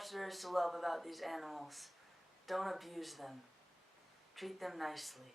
much there is to love about these animals. Don't abuse them. Treat them nicely.